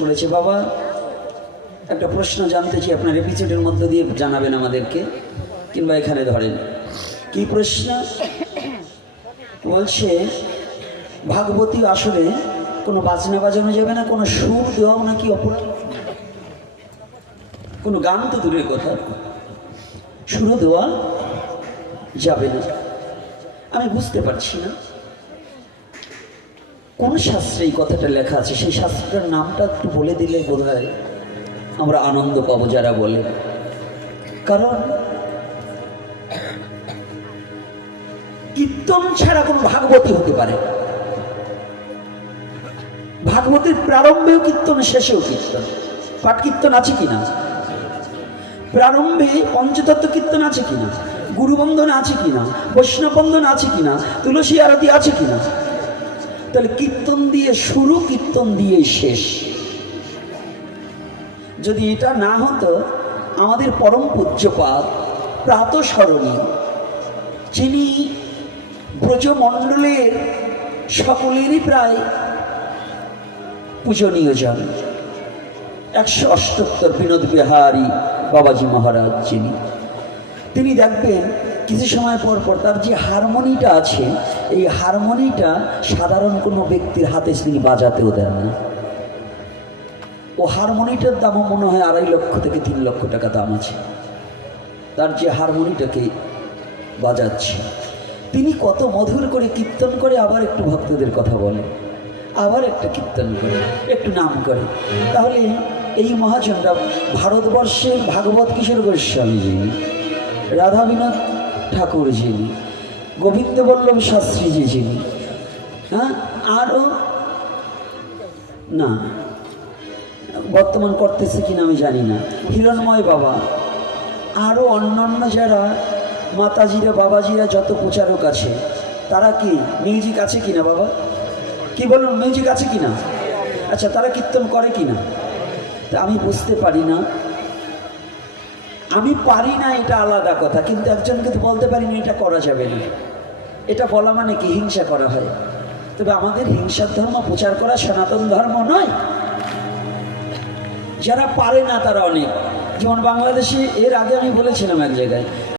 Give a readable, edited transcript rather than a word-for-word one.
করেছে। বাবা একটা প্রশ্ন জানতে চাই, আপনার এপিসোডের মধ্য দিয়ে জানাবেন আমাদেরকে, কিংবা এখানে ধরেন। কি প্রশ্ন বলছে? ভাগবতী আসরে কোনো বাজনা বাজানো যাবে না, কোনো সুর দেওয়াও নাকি অপরাধ, কোনো গান তো দূরের কথা, সুরও দেওয়া যাবে না। আমি বুঝতে পারছি না কোন শাস্ত্রে এই কথাটা লেখা আছে। সেই শাস্ত্রটার নামটা একটু বলে দিলে বোধহয় আমরা আনন্দ পাবো যারা বলে। কারণ কীর্তন ছাড়া কোনো ভাগবতী হতে পারে। ভাগবতীর প্রারম্ভেও কীর্তন, শেষেও কীর্তন। পাঠ কীর্তন আছে কিনা? প্রারম্ভে পঞ্চতত্ত্ব কীর্তন আছে কিনা? গুরুবন্ধন আছে কিনা? বৈষ্ণব বন্ধন আছে কিনা? তুলসী আরতি আছে কিনা? তাহলে কীর্তন দিয়ে শুরু, কীর্তন দিয়ে শেষ। যদি এটা না হতো, আমাদের পরম পূজ্যপাদ প্রাতঃস্মরণী, যিনি ব্রজমণ্ডলের সকলেরই প্রায় পূজনীয় জন, 178 বিনোদ বিহারী বাবাজি মহারাজ, তিনি দেখবেন কিছু সময় পর পর তার যে হারমোনিটা আছে, এই হারমোনিটা সাধারণ কোনো ব্যক্তির হাতে তিনি বাজাতেও দেন না। ও হারমোনিটার দামও মনে হয় 2.5 লক্ষ থেকে 3 লক্ষ টাকা দাম আছে। তার যে হারমোনিটাকে বাজাচ্ছে, তিনি কত মধুর করে কীর্তন করে, আবার একটু ভক্তদের কথা বলে, আবার একটা কীর্তন করে, একটু নাম করে। তাহলে এই মহাজনরা ভারতবর্ষের ভাগবত কিশোর গোস্বামী যিনি, রাধা বিনোদ ঠাকুর যিনি, গোবিন্দ বল্লভ শাস্ত্রীজি যিনি, হ্যাঁ, আরও না বর্তমান করতেছে কিনা আমি জানি না, হিরণময় বাবা, আরও অন্যান্য যারা মাতাজিরা বাবাজিরা যত প্রচারক আছে, তারা কি মিউজিক আছে কিনা? বাবা কি বলুন, মিউজিক আছে কিনা? আচ্ছা, তারা কীর্তন করে কিনা? তা আমি বুঝতে পারি না। আমি পারি না এটা আলাদা কথা, কিন্তু একজনকে তো বলতে পারি না এটা করা যাবে না। এটা বলা মানে কি? হিংসা করা হয়। তবে আমাদের হিংসার ধর্ম প্রচার করা সনাতন ধর্ম নয়। যারা পারে না তারা অনেক, যেমন বাংলাদেশে এর আগে আমি বলেছিলাম এক জায়গায়,